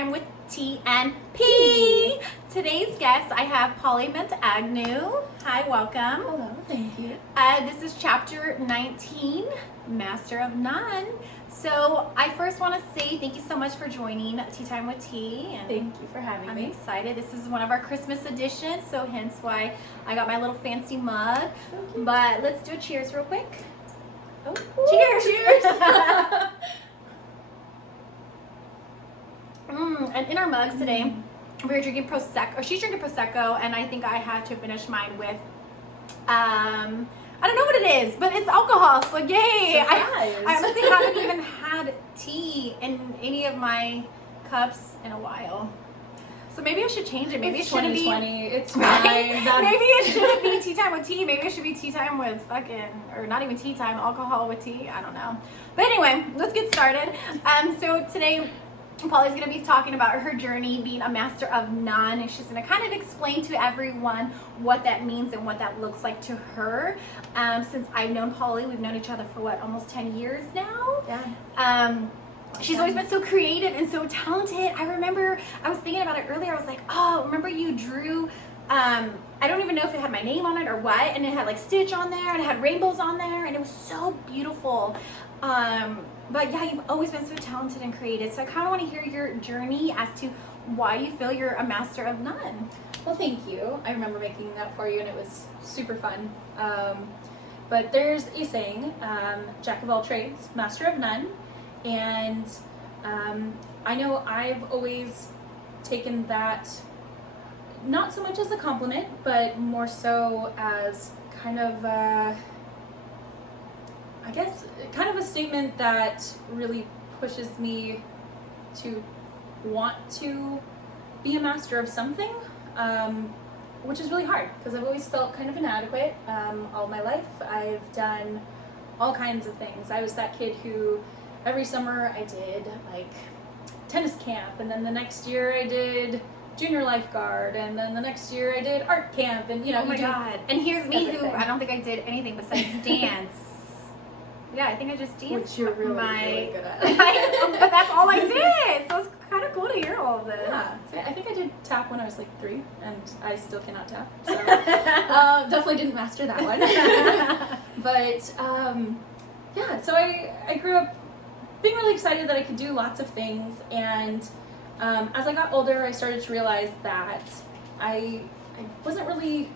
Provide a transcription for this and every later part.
Time with T and P. Today's guest, I have Polli Agnew. Hi, welcome. Hello, thank you. This is chapter 19, Master of None. So I first want to say thank you so much for joining Tea Time with T. And Thank you for having me. I'm excited. This is one of our Christmas editions, so hence why I got my little fancy mug. But let's do a cheers real quick. Oh, Cheers! Cheers! And in our mugs today, we're drinking Prosecco, or she's drinking Prosecco, and I think I had to finish mine with, I don't know what it is, but it's alcohol, so yay! I honestly haven't even had tea in any of my cups in a while. So maybe I should change it. Maybe It's it shouldn't be. 2020. It's Right? fine. That's... Maybe it shouldn't be tea time with tea. Maybe it should be tea time with or not even tea time, alcohol with tea. I don't know. But anyway, let's get started. So today, Polli's going to be talking about her journey being a master of none, and she's going to kind of explain to everyone what that means and what that looks like to her. Since I've known Polli, we've known each other for almost 10 years now. Yeah. She's always been so creative and so talented. I remember, I was thinking about it earlier. I was like, oh, remember you drew, I don't even know if it had my name on it or what, and it had like Stitch on there, and it had rainbows on there, and it was so beautiful. But yeah, you've always been so talented and creative. So I kind of want to hear your journey as to why you feel you're a master of none. Well, thank you. I remember making that for you, and it was super fun. But there's a saying, jack of all trades, master of none. And I know I've always taken that not so much as a compliment, but more so as kind of I guess kind of a statement that really pushes me to want to be a master of something, which is really hard because I've always felt kind of inadequate all my life. I've done all kinds of things. I was that kid who every summer I did like tennis camp, and then the next year I did junior lifeguard, and then the next year I did art camp, and Oh my God. And here's me everything. who I don't think I did anything besides dance. Yeah, I think I just danced. Which you're really, really good at. But that's all I did. So it's kind of cool to hear all of this. Yeah, so I think I did tap when I was like 3, and I still cannot tap. So definitely didn't master that one. But yeah, so I grew up being really excited that I could do lots of things, and as I got older, I started to realize that I wasn't really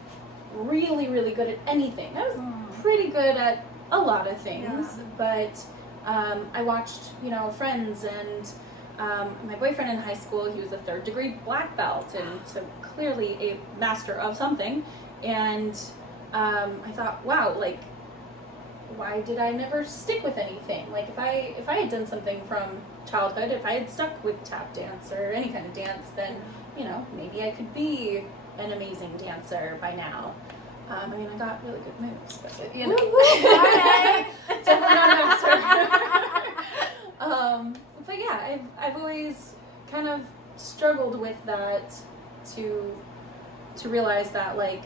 good at anything. I was pretty good at a lot of things, but I watched, friends, and my boyfriend in high school, he was a 3rd degree black belt, and so clearly a master of something, and I thought, wow, like, why did I never stick with anything? Like, if I had done something from childhood, if I had stuck with tap dance or any kind of dance, then, maybe I could be an amazing dancer by now. I mean, I got really good moves, but, definitely not an expert. But yeah, I've always kind of struggled with that to realize that, like,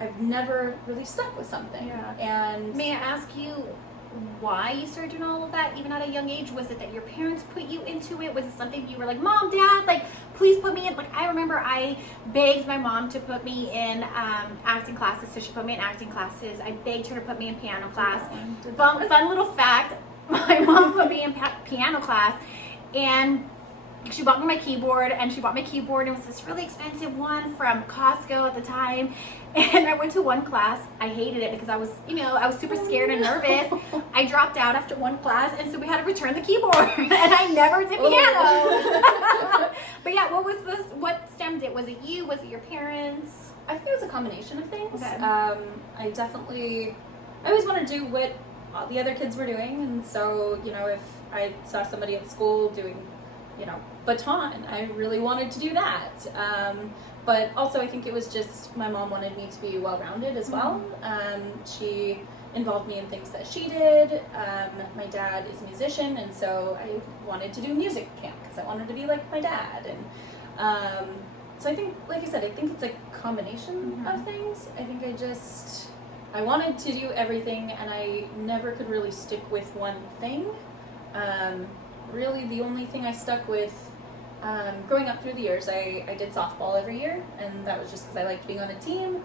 I've never really stuck with something. Yeah. And may I ask you why you started doing all of that even at a young age? Was it that your parents put you into it? Was it something you were like, Mom, Dad, like, please put me in? Like, I remember I begged my mom to put me in acting classes, so she put me in acting classes. I begged her to put me in piano class. Fun little fact, my mom put me in piano class, and she bought me my keyboard, and she bought my keyboard, and it was this really expensive one from Costco at the time. And I went to one class. I hated it because I was super scared and nervous. I dropped out after one class, and so we had to return the keyboard, and I never did piano. But yeah, what stemmed it? Was it you? Was it your parents? I think it was a combination of things. Okay. I always wanted to do what all the other kids were doing, and so, if I saw somebody at school doing, baton, I really wanted to do that. But also I think it was just my mom wanted me to be well-rounded as well. She involved me in things that she did. My dad is a musician, and so I wanted to do music camp because I wanted to be like my dad. And so I think, like I said, I think it's a combination of things. I think I wanted to do everything, and I never could really stick with one thing. Really, the only thing I stuck with growing up through the years, I did softball every year, and that was just because I liked being on a team.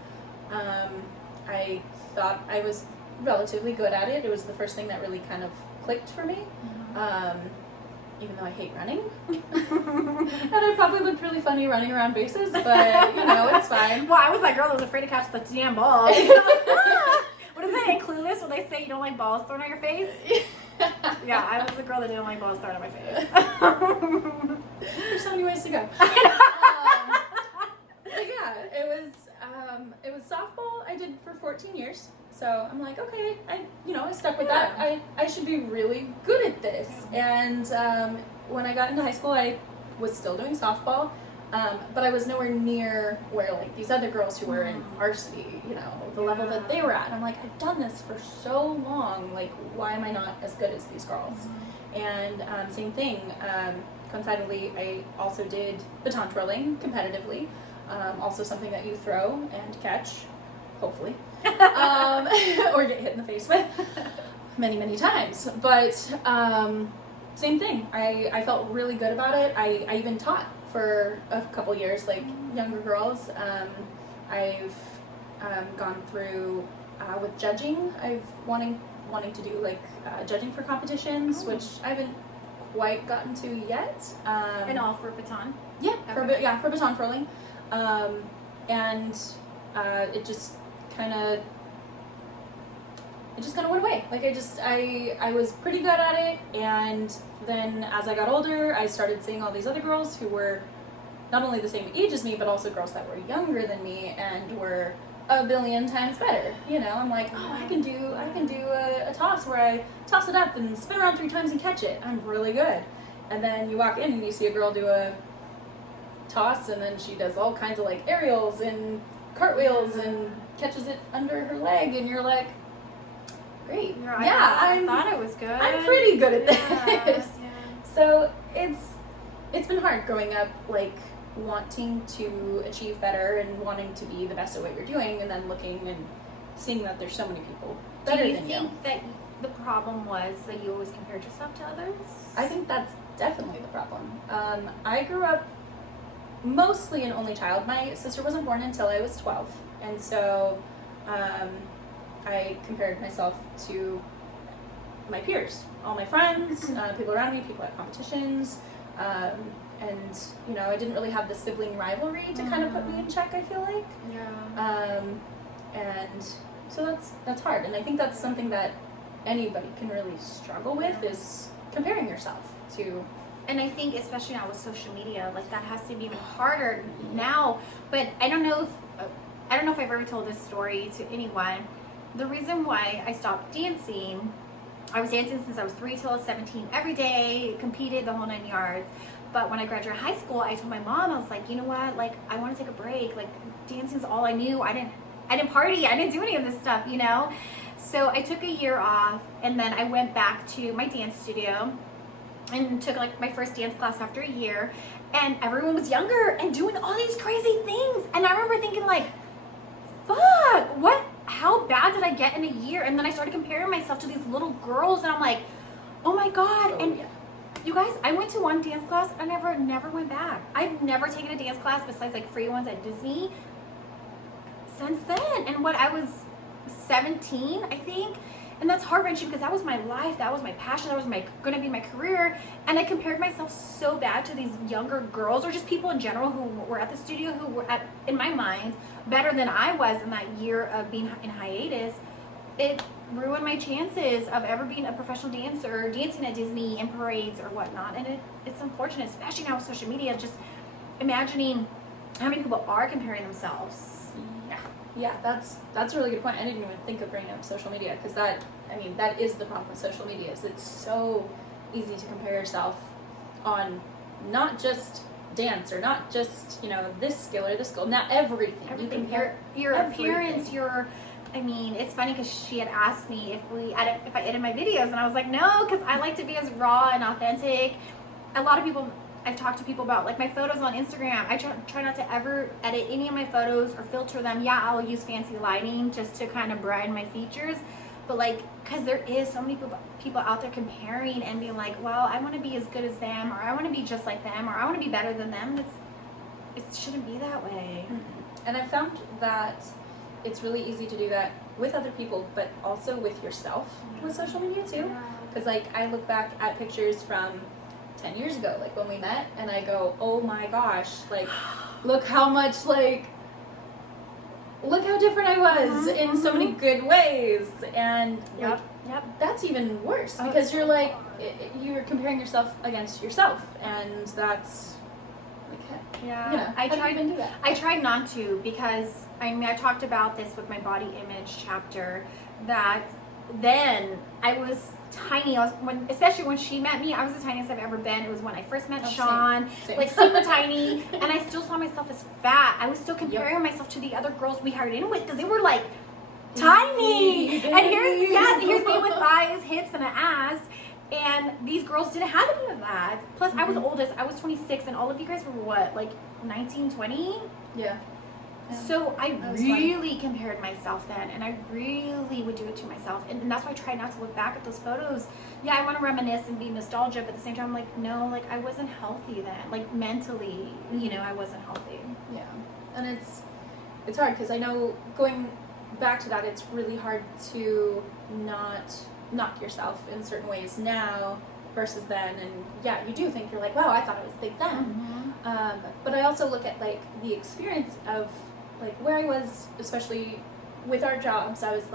I thought I was relatively good at it. It was the first thing that really kind of clicked for me. Even though I hate running. And I probably looked really funny running around bases, but you know, it's fine. Well, I was that girl that was afraid to catch the damn ball. What is that in Clueless when they say you don't like balls thrown on your face? Yeah, I was the girl that didn't like balls thrown on my face. There's so many ways to go. But yeah, it was softball I did for 14 years. So I'm like, okay, I stuck with that. I should be really good at this. And when I got into high school, I was still doing softball, but I was nowhere near where like these other girls who were in varsity, you know, the level that they were at. I'm like, I've done this for so long. Like, why am I not as good as these girls? And same thing. Coincidentally, I also did baton twirling competitively. Also something that you throw and catch, hopefully. Or get hit in the face with many times. But same thing. I felt really good about it. I even taught for a couple years, like younger girls. I've gone through with judging. I've wanting to do like judging for competitions, which I haven't quite gotten to yet. And all for baton? Yeah, Okay. for baton twirling. And it just kind of went away. Like I was pretty good at it, and then as I got older, I started seeing all these other girls who were not only the same age as me, but also girls that were younger than me and were a billion times better. You know, I'm like, oh, I can do a toss where I toss it up and spin around 3 times and catch it. I'm really good. And then you walk in and you see a girl do a toss, and then she does all kinds of like aerials and cartwheels and catches it under her leg, and you're like, great. I thought it was good. I'm pretty good at this. Yeah. So it's been hard growing up, like wanting to achieve better and wanting to be the best at what you're doing, and then looking and seeing that there's so many people better than you. Do you think that the problem was that you always compared yourself to others? I think that's definitely the problem. I grew up mostly an only child. My sister wasn't born until I was 12, and so I compared myself to my peers, all my friends, people around me, people at competitions, and you know, I didn't really have the sibling rivalry to kind of put me in check, I feel like. Yeah. And so that's hard, and I think that's something that anybody can really struggle with, is comparing yourself to. And I think especially now with social media, like that has to be even harder now. But I don't know if I've ever told this story to anyone. The reason why I stopped dancing, I was dancing since I was 3 till I was 17 every day, competed the whole 9 yards. But when I graduated high school, I told my mom, I was like, you know what, like I want to take a break. Like dancing's all I knew. I didn't party. I didn't do any of this stuff, you know. So I took a year off, and then I went back to my dance studio and took like my first dance class after a year, and everyone was younger and doing all these crazy things, and I remember thinking like, fuck, how bad did I get in a year? And then I started comparing myself to these little girls, and I'm like, oh my god. You guys, I went to one dance class and I never went back. I've never taken a dance class besides like free ones at Disney since then. And I was 17, I think. And that's heart-wrenching because that was my life, that was my passion, that was gonna be my career. And I compared myself so bad to these younger girls, or just people in general who were at the studio, who were in my mind, better than I was in that year of being in hiatus. It ruined my chances of ever being a professional dancer, dancing at Disney in parades or whatnot. And it's unfortunate, especially now with social media, just imagining how many people are comparing themselves. Yeah, that's a really good point. I didn't even think of bringing up social media, because that is the problem with social media, is it's so easy to compare yourself on not just dance, or not just, you know, this skill or this skill, not everything. You compare your everything. appearance, it's funny because she had asked me if I edit my videos, and I was like, no, because I like to be as raw and authentic. A lot of people, I've talked to people about like my photos on Instagram. I try not to ever edit any of my photos or filter them. Yeah, I'll use fancy lighting just to kind of brighten my features, but like, because there is so many people out there comparing and being like, well, I want to be as good as them, or I want to be just like them, or I want to be better than them. It shouldn't be that way. Mm-hmm. And I've found that it's really easy to do that with other people, but also with yourself with social media too. Because like, I look back at pictures from 10 years ago, like when we met, and I go, oh my gosh, like, look how much, like, look how different I was in so many good ways. And like, that's even worse, because you're like, you're comparing yourself against yourself, and that's like, yeah, you know, I how do you even do that? I tried not to, because I mean, I talked about this with my body image chapter, that then I was tiny. Especially when she met me, I was the tiniest I've ever been. It was when I first met Sean, Same. like super tiny, and I still saw myself as fat. I was still comparing myself to the other girls we hired in with, because they were like tiny. And here's me with thighs, hips, and an ass. And these girls didn't have any of that. Plus, I was oldest. I was 26, and all of you guys were what, like 19, 20? Yeah. So I really compared myself then, and I really would do it to myself, and that's why I try not to look back at those photos. Yeah, I want to reminisce and be nostalgia, but at the same time, I'm like, no, like I wasn't healthy then, like mentally, you know, I wasn't healthy. Yeah, and it's hard, because I know, going back to that, it's really hard to not knock yourself in certain ways now versus then, and yeah, you do think, you're like, wow, I thought I was big then. But I also look at like the experience of like where I was, especially with our jobs. I was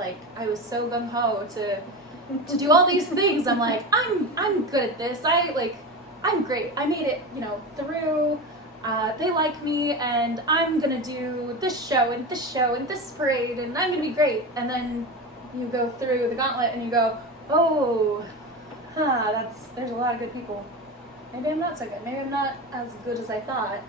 so gung ho to do all these things. I'm like, I'm good at this. I'm great. I made it, you know, through. They like me, and I'm gonna do this show and this show and this parade, and I'm gonna be great. And then you go through the gauntlet and you go, oh, there's a lot of good people. Maybe I'm not so good. Maybe I'm not as good as I thought.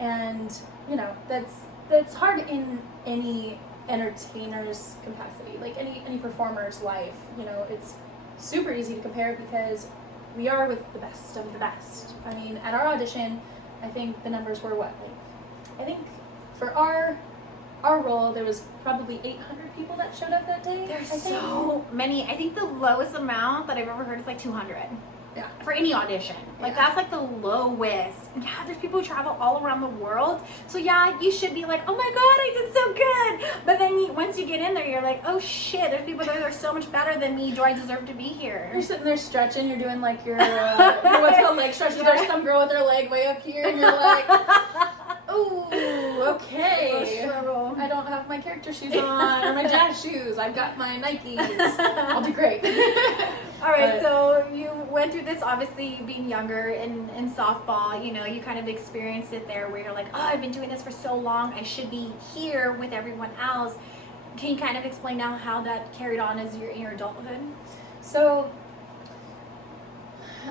Yeah. And you know, that's hard in any entertainer's capacity, like any performer's life. You know, it's super easy to compare, because we are with the best of the best. I mean, at our audition, I think the numbers were what, like, I think for our role, there was probably 800 people that showed up that day. There's so many. I think the lowest amount that I've ever heard is like 200. Yeah. For any audition. Like, that's like the lowest. Yeah, there's people who travel all around the world. So yeah, you should be like, oh my god, I did so good. But then once you get in there, you're like, oh shit, there's people there that are so much better than me. Do I deserve to be here? You're sitting there stretching, you're doing like your what's called leg stretches. Yeah. There's some girl with her leg way up here, and you're like, ooh, okay. I don't have my character shoes on, or my jazz shoes. I've got my Nikes. I'll do great. All right, so you went through this, obviously, being younger in softball. You know, you kind of experienced it there, where you're like, oh, I've been doing this for so long. I should be here with everyone else. Can you kind of explain now how that carried on as in your adulthood? So,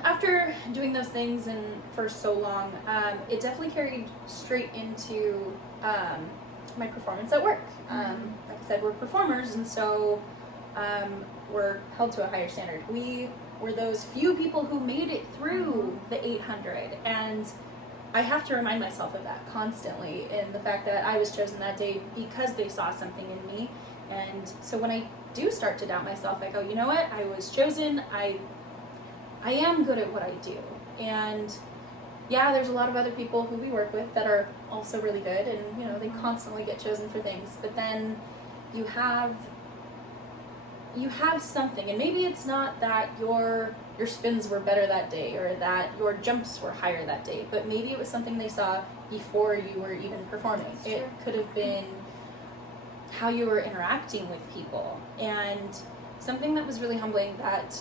after doing those things for so long, it definitely carried straight into my performance at work. Like I said, we're performers, and so we're held to a higher standard. We were those few people who made it through the 800, and I have to remind myself of that constantly, in the fact that I was chosen that day because they saw something in me. And so when I do start to doubt myself, I go, you know what, I was chosen, I am good at what I do. And yeah, there's a lot of other people who we work with that are also really good, and you know, they constantly get chosen for things, but then you have something, and maybe it's not that your spins were better that day, or that your jumps were higher that day, but maybe it was something they saw before you were even performing. It could have been how you were interacting with people. And something that was really humbling, that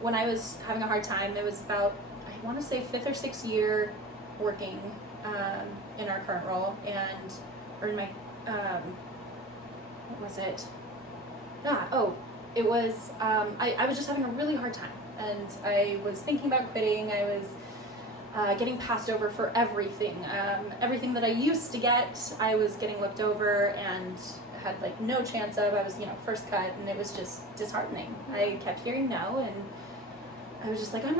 when I was having a hard time, it was about, I want to say 5th or 6th year working in our current role, or in my what was it? It was, I was just having a really hard time, and I was thinking about quitting. I was getting passed over for everything. Everything that I used to get, I was getting looked over and had like no chance of. I was, you know, first cut, and it was just disheartening. I kept hearing no, and I was just like, I'm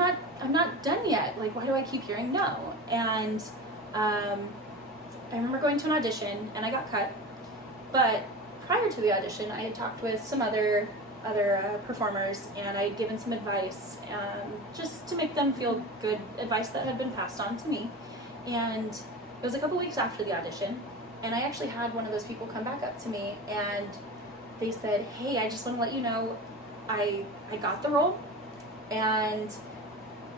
not done yet. Like, why do I keep hearing no? And I remember going to an audition, and I got cut, but prior to the audition, I had talked with some other performers, and I had given some advice, just to make them feel good, advice that had been passed on to me. And it was a couple weeks after the audition, and I actually had one of those people come back up to me, and they said, "Hey, I just want to let you know, I got the role, and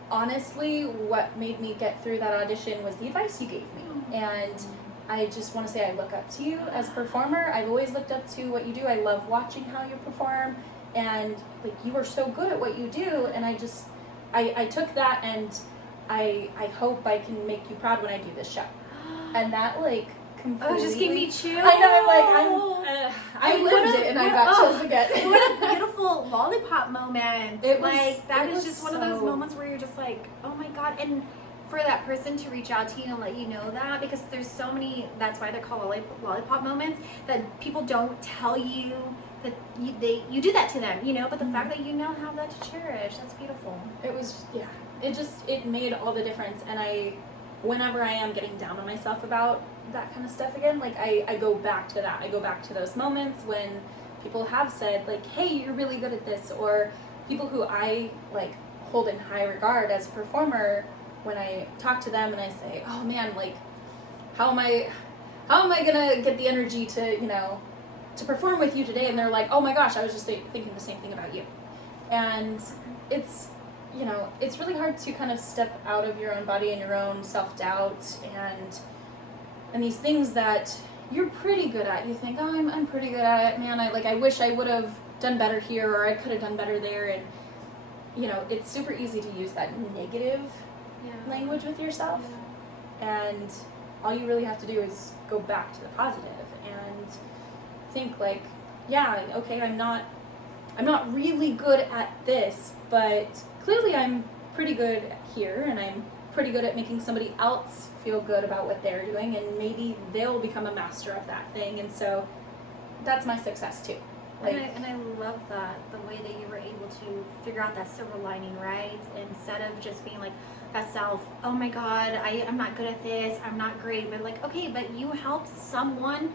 honestly, what made me get through that audition was the advice you gave me. And I just want to say I look up to you as a performer. I've always looked up to what you do. I love watching how you perform, and like, you are so good at what you do, and I took that, and I hope I can make you proud when I do this show." And that, like, completely... Oh, just gave me chills. I know, like, I lived it, and I got chills again. What a beautiful lollipop moment. It was, like, that it is was just one of those moments where you're just like, oh my God. And for that person to reach out to you and let you know that, because there's so many, that's why they're called lollipop moments, that people don't tell you that you do that to them, you know, but the fact that you now have that to cherish, that's beautiful. It was, yeah, it made all the difference. And whenever I am getting down on myself about that kind of stuff again, like, I go back to that. I go back to those moments when people have said, like, "Hey, you're really good at this," or people who I, like, hold in high regard as a performer, when I talk to them and I say, "Oh man, like, how am I gonna get the energy to, you know, to perform with you today?" And they're like, "Oh my gosh, I was just thinking the same thing about you." And it's, you know, it's really hard to kind of step out of your own body and your own self-doubt and these things that you're pretty good at. You think, "Oh, I'm pretty good at it, man. I wish I would have done better here, or I could have done better there." And, you know, it's super easy to use that negative language with yourself. And all you really have to do is go back to the positive and think, like, yeah, okay, I'm not really good at this, but clearly I'm pretty good here, and I'm pretty good at making somebody else feel good about what they're doing, and maybe they'll become a master of that thing. And so that's my success too. Like, and I love that, the way that you were able to figure out that silver lining, right? Instead of just being like that self, "Oh my God, I'm not good at this, I'm not great," but like, okay, but you helped someone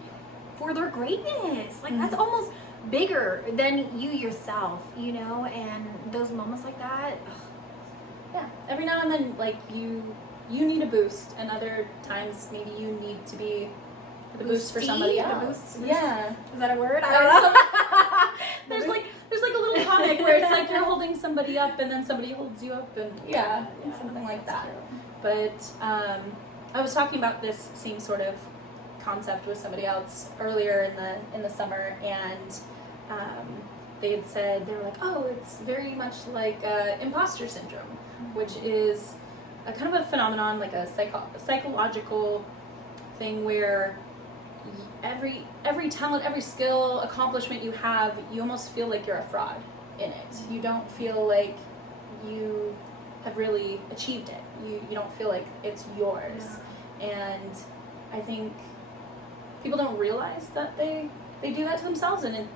for their greatness. Like, that's almost bigger than you yourself, you know? And those moments like that, yeah, every now and then, like, you need a boost, and other times maybe you need to be the boost for somebody else. Yeah. Is that a word? I don't know. There's like a little comic where it's like you're holding somebody up, and then somebody holds you up, and something like that. True. But I was talking about this same sort of concept with somebody else earlier in the summer, and they had said, they were like, "Oh, it's very much like imposter syndrome," which is a kind of a phenomenon, like a psychological thing where every talent, every skill, accomplishment you have, you almost feel like you're a fraud in it. You don't feel like you have really achieved it. You don't feel like it's yours. Yeah. And I think people don't realize that they do that to themselves, and it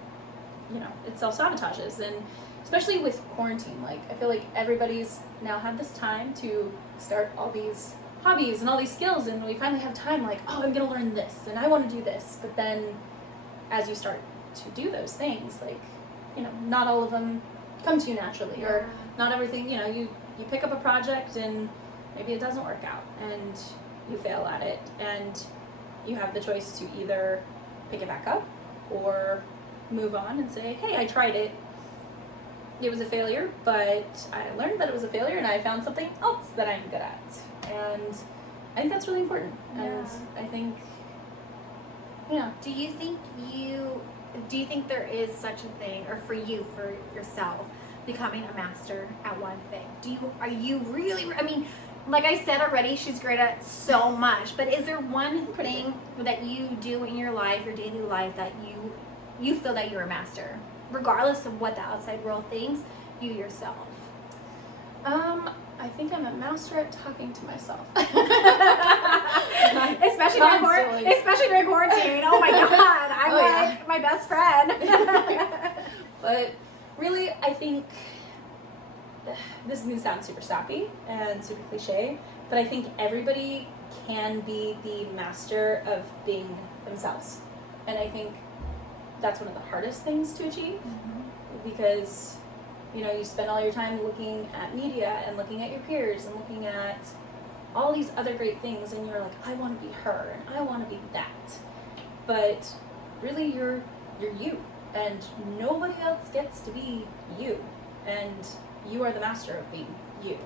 self-sabotages. And especially with quarantine, like, I feel like everybody's now had this time to start all these hobbies and all these skills, and we finally have time, like, "Oh, I'm gonna learn this, and I want to do this." But then as you start to do those things, like, you know, not all of them come to you naturally, or not everything, you know, you pick up a project and maybe it doesn't work out and you fail at it, and you have the choice to either pick it back up or move on and say, "Hey, I tried it. It was a failure, but I learned that it was a failure, and I found something else that I'm good at." And I think that's really important. And I think, Do you think there is such a thing, or for you, for yourself, becoming a master at one thing? Are you really, I mean, like I said already, she's great at so much, but is there one thing that you do in your life, your daily life, that you feel that you're a master, regardless of what the outside world thinks, you yourself? I think I'm a master at talking to myself. especially during quarantine. Oh my God, I'm like my best friend. But really, I think this is going to sound super sappy and super cliche, but I think everybody can be the master of being themselves. And I think that's one of the hardest things to achieve, because, you know, you spend all your time looking at media and looking at your peers and looking at all these other great things, and you're like, I want to be her and I want to be that. But really, you're you, and nobody else gets to be you, and you are the master of being you,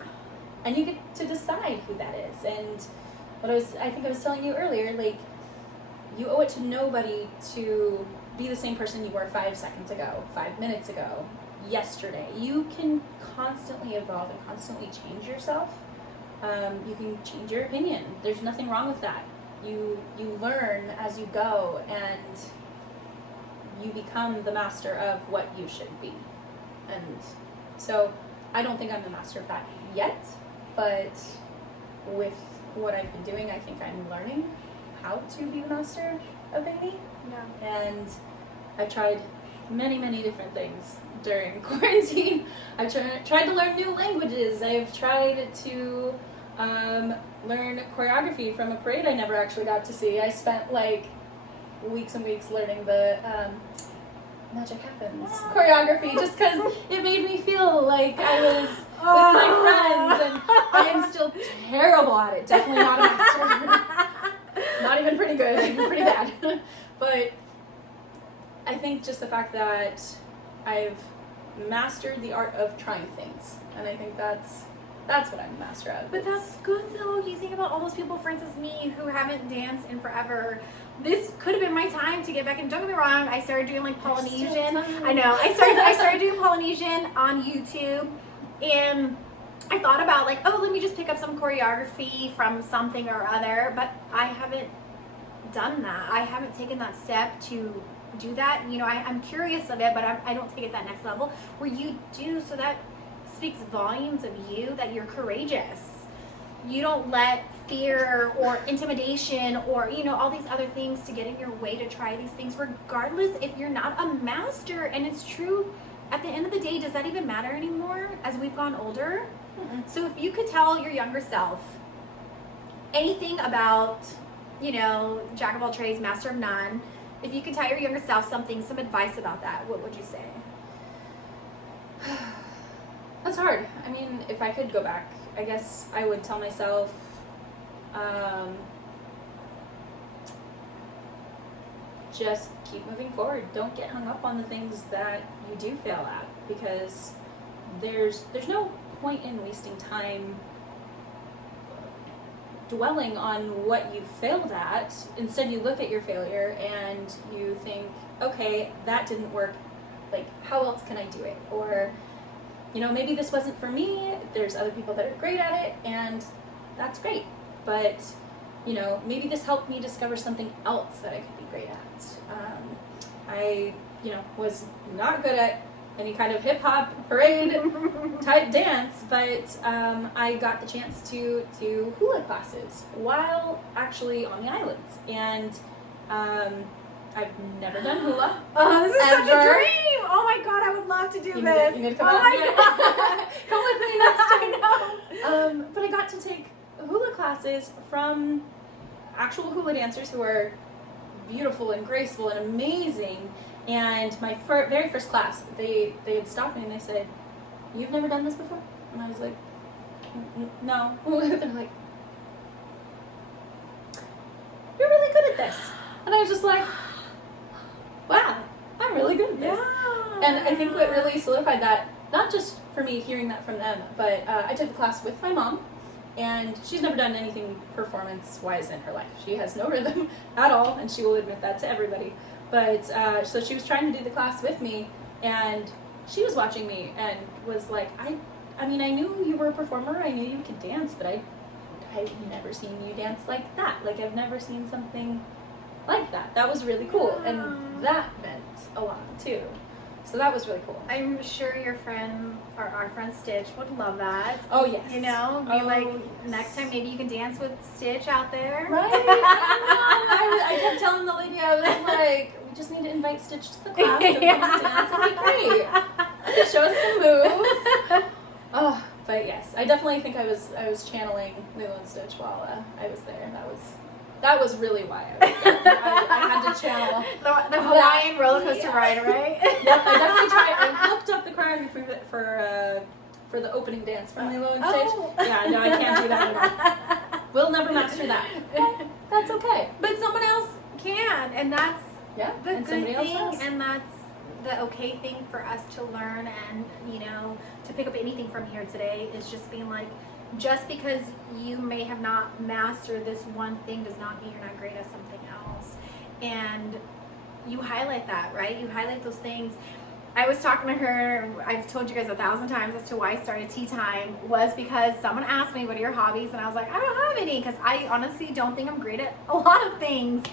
and you get to decide who that is. And I think I was telling you earlier, like, you owe it to nobody to be the same person you were 5 seconds ago, 5 minutes ago, yesterday. You can constantly evolve and constantly change yourself. You can change your opinion. There's nothing wrong with that. You learn as you go, and you become the master of what you should be. And so I don't think I'm the master of that yet, but with what I've been doing, I think I'm learning how to be the master of being me. Yeah. And I've tried many, many different things during quarantine. I've tried to learn new languages. I've tried to learn choreography from a parade I never actually got to see. I spent like weeks and weeks learning the Magic Happens choreography, just because it made me feel like I was with my friends, and I am still terrible at it. Definitely not a master. Not even pretty good, even pretty bad. But I think just the fact that I've mastered the art of trying things, and I think that's what I'm a master of. But that's good though. You think about all those people, for instance, me, who haven't danced in forever. This could have been my time to get back in. Don't get me wrong, I started doing like Polynesian. I know. I started doing Polynesian on YouTube, and I thought about like, oh, let me just pick up some choreography from something or other, but I haven't done that. I haven't taken that step to do that. You know, I'm curious of it, but I don't take it that next level where you do. So that speaks volumes of you, that you're courageous. You don't let fear or intimidation or, you know, all these other things to get in your way to try these things, regardless if you're not a master. And it's true, at the end of the day, does that even matter anymore as we've gone older? So if you could tell your younger self anything about, you know, jack of all trades, master of none, if you could tell your younger self some advice about that, what would you say? That's hard. I mean, if I could go back, I guess I would tell myself, just keep moving forward. Don't get hung up on the things that you do fail at, because there's no point in wasting time dwelling on what you failed at. Instead, you look at your failure and you think, okay, that didn't work. Like, how else can I do it? Or, you know, maybe this wasn't for me. There's other people that are great at it, and that's great. But, you know, maybe this helped me discover something else that I could be great at. I, you know, was not good at any kind of hip-hop parade type dance, but I got the chance to do hula classes while actually on the islands. And I've never done hula. Oh, this is ever. such a dream! Oh my god, I would love to do this. You need to come oh out. my god. Come with me next time. I know. But I got to take hula classes from actual hula dancers who are beautiful and graceful and amazing. And my very first class, they had stopped me and they said, "You've never done this before?" And I was like, "No." They're like, "You're really good at this." And I was just like, wow, I'm really good at this. Yeah. And I think what really solidified that, not just for me hearing that from them, but I took the class with my mom, and she's never done anything performance-wise in her life. She has no rhythm at all, and she will admit that to everybody. But so she was trying to do the class with me, and she was watching me and was like, I mean, I knew you were a performer, I knew you could dance, but I've never seen you dance like that. Like, I've never seen something like that. That was really cool, and that meant a lot too. So that was really cool. I'm sure your friend, or our friend Stitch, would love that. Oh yes. You know, be like, yes. next time maybe you can dance with Stitch out there. Right. I kept telling the lady, I was like, we just need to invite Stitch to the class and we can dance. It'll be great. Show us some moves. Oh, but yes, I definitely think I was channeling Lilo and Stitch while I was there. That was really why I had to channel. The Hawaiian roller coaster ride, right? Yep, I definitely tried. I looked up the choreography for the opening dance from Lilo on stage. Oh. Yeah, no, I can't do that at all. We'll never master that. That's okay. But someone else can, and that's Yeah, the and good somebody else thing, does. and that's the okay thing for us to learn, and to pick up anything from here today is just being like, just because you may have not mastered this one thing does not mean you're not great at something else. And you highlight that, right? You highlight those things. I was talking to her, I've told you guys 1,000 times as to why I started Tea Time, was because someone asked me, what are your hobbies? And I was like, I don't have any, because I honestly don't think I'm great at a lot of things.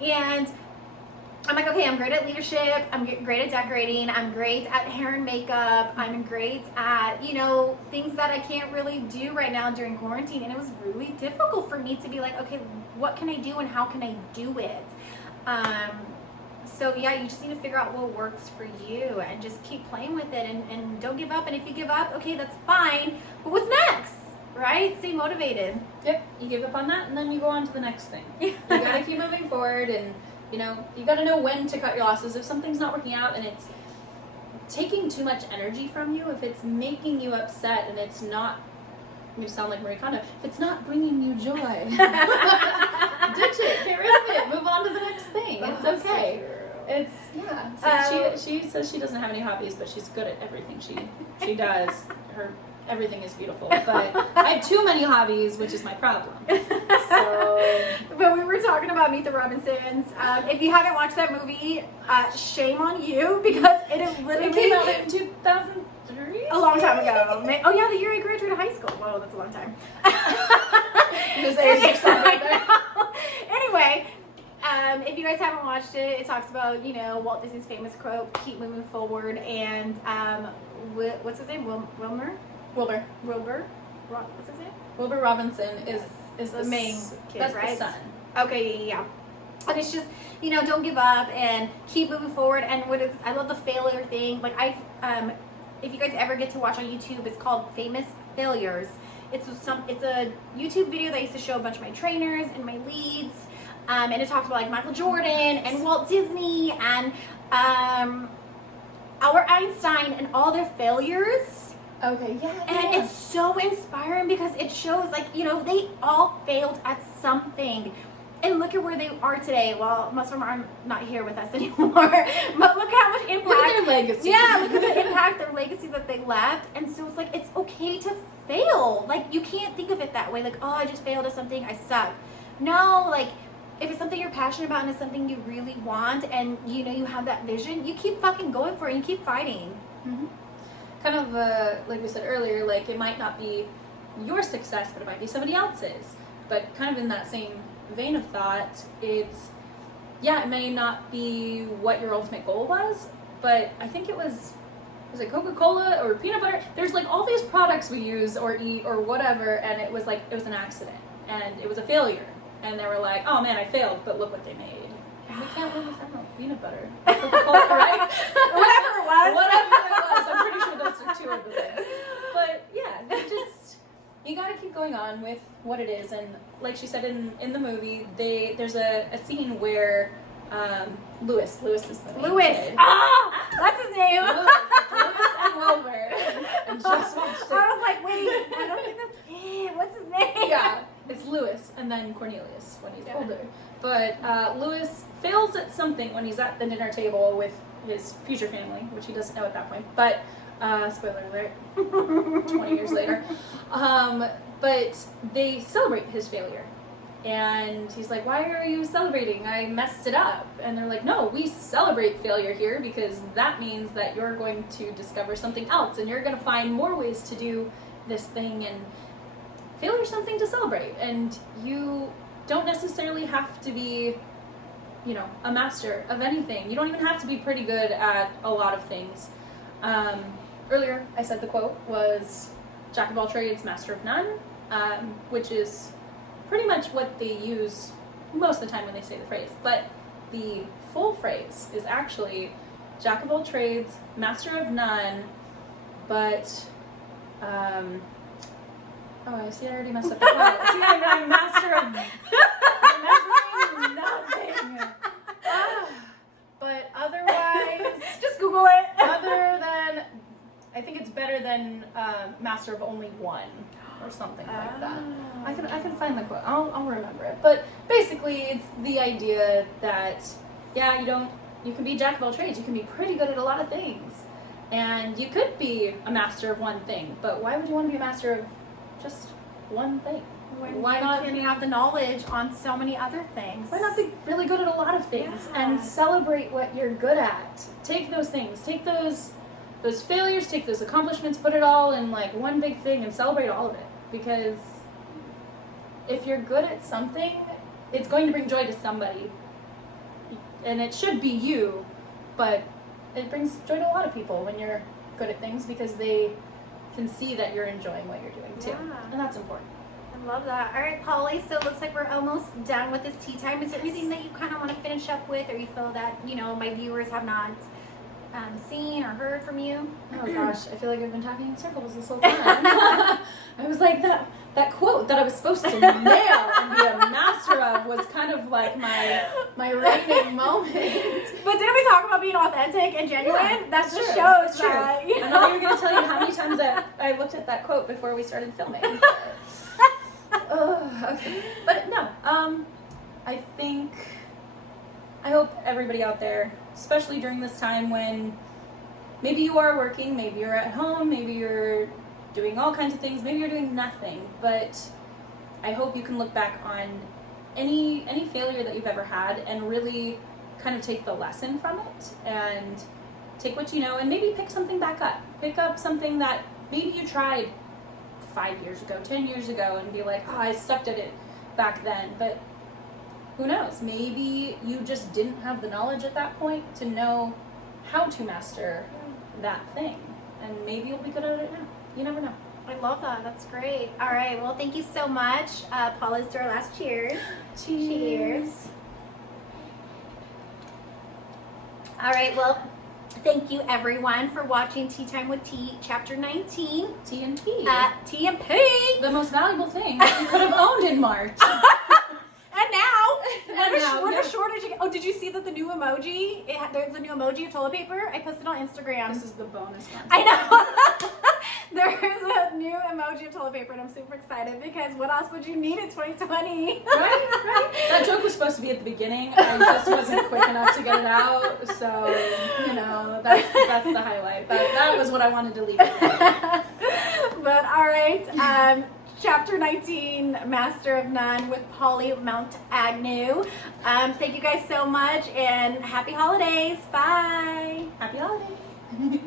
And I'm like, okay, I'm great at leadership, I'm great at decorating, I'm great at hair and makeup, I'm great at, things that I can't really do right now during quarantine. And it was really difficult for me to be like, okay, what can I do and how can I do it? So yeah, you just need to figure out what works for you and just keep playing with it, and don't give up. And if you give up, okay, that's fine. But what's next, right? Stay motivated. Yep, you give up on that and then you go on to the next thing. You gotta keep moving forward, and you gotta know when to cut your losses. If something's not working out and it's taking too much energy from you, if it's making you upset and it's not, you sound like Marie Kondo, if it's not bringing you joy, ditch it, get rid of it, move on to the next thing. It's okay. It's, yeah. So she says she doesn't have any hobbies, but she's good at everything she does. Everything is beautiful, but I have too many hobbies, which is my problem. So, but we were talking about Meet the Robinsons. If you haven't watched that movie, shame on you, because it is literally... It came out in 2003? A long time ago. Oh yeah, the year I graduated high school. Whoa, that's a long time. Anyway, if you guys haven't watched it, it talks about, Walt Disney's famous quote, keep moving forward, and what's his name? Wilbur? What's his name? Wilbur Robinson is the main kid, that's right? The son. Okay, yeah. And it's just, don't give up and keep moving forward. And I love the failure thing. Like if you guys ever get to watch on YouTube, it's called Famous Failures. It's a YouTube video that I used to show a bunch of my trainers and my leads. And it talks about like Michael Jordan and Walt Disney and Albert Einstein and all their failures. Okay, yeah. And it's so inspiring because it shows like, they all failed at something. And look at where they are today. Well, most of them are not here with us anymore. But look how much impact. Look at their legacy. Yeah, look at the impact, their legacy that they left. And so it's like, it's okay to fail. Like, you can't think of it that way. Like, oh, I just failed at something, I suck. No, like, if it's something you're passionate about and it's something you really want and, you have that vision, you keep fucking going for it and you keep fighting. Mm-hmm. Kind of, like we said earlier, like, it might not be your success, but it might be somebody else's. But kind of in that same vein of thought, it may not be what your ultimate goal was, but I think it was it Coca-Cola or peanut butter? There's like all these products we use or eat or whatever, and it was an accident and it was a failure, and they were like, oh man, I failed, but look what they made. We can't live without peanut butter. Coca-Cola, right? Whatever it was. I'm pretty sure those are two of the things. But yeah, you gotta keep going on with what it is. And like she said in the movie, there's a scene where Lewis is the main kid. That's his name. Lewis and Wilbur. And just watched it. I was like, wait, I don't think that's it. What's his name? Yeah, it's Lewis and then Cornelius when he's older. But Lewis fails at something when he's at the dinner table with his future family, which he doesn't know at that point. But spoiler alert, 20 years later. But they celebrate his failure. And he's like, why are you celebrating? I messed it up. And they're like, no, we celebrate failure here because that means that you're going to discover something else and you're going to find more ways to do this thing. And failure is something to celebrate. And you don't necessarily have to be, a master of anything. You don't even have to be pretty good at a lot of things. Earlier, I said the quote was, Jack of all trades, master of none, which is pretty much what they use most of the time when they say the phrase. But the full phrase is actually Jack of all trades, master of none, but, I see I already messed up the quote. See, I'm master of... Google it. Other than, I think it's better than master of only one or something like that. I can find the quote. I'll remember it. But basically, it's the idea that you can be jack of all trades. You can be pretty good at a lot of things, and you could be a master of one thing. But why would you want to be a master of just one thing? Why not? Can you have the knowledge on so many other things? Why not be really good at a lot of things and celebrate what you're good at? Take those things, take those failures, take those accomplishments, put it all in like one big thing and celebrate all of it. Because if you're good at something, it's going to bring joy to somebody. And it should be you, but it brings joy to a lot of people when you're good at things because they can see that you're enjoying what you're doing too. Yeah. And that's important. I love that. All right, Polly, so it looks like we're almost done with this tea time. Is there anything that you kind of want to finish up with, or you feel that, my viewers have not seen or heard from you? Oh gosh, I feel like I've been talking in circles this whole time. I was like, that quote that I was supposed to nail and be a master of was kind of like my reigning moment. But didn't we talk about being authentic and genuine? Yeah, that it's just true. shows It's true. that. I know you were going to tell you how many times that I looked at that quote before we started filming. Okay. But no, I hope everybody out there, especially during this time when maybe you are working, maybe you're at home, maybe you're doing all kinds of things, maybe you're doing nothing, but I hope you can look back on any failure that you've ever had and really kind of take the lesson from it and take what you know and maybe pick something back up. Pick up something that maybe you tried 5 years ago, 10 years ago, and be like, oh, I sucked at it back then. But who knows? Maybe you just didn't have the knowledge at that point to know how to master that thing. And maybe you'll be good at it now. You never know. I love that. That's great. All right. Well, thank you so much. Paul, let's do our last cheers. Cheers. All right. Well, thank you everyone for watching Tea Time with T, Chapter 19. T&P. T&P. The most valuable thing that you could have owned in March. And now, we're yeah. a shortage again. Oh, did you see that the new emoji? There's a new emoji of toilet paper. I posted on Instagram. This is the bonus one. I know. There's a new emoji of toilet paper, and I'm super excited because what else would you need in 2020? Right. That joke was supposed to be at the beginning. I just wasn't quick enough to get it out. So, that's the highlight. That was what I wanted to leave it with. But all right. Chapter 19, Master of None with Polly Mount Agnew. Thank you guys so much and happy holidays. Bye. Happy holidays.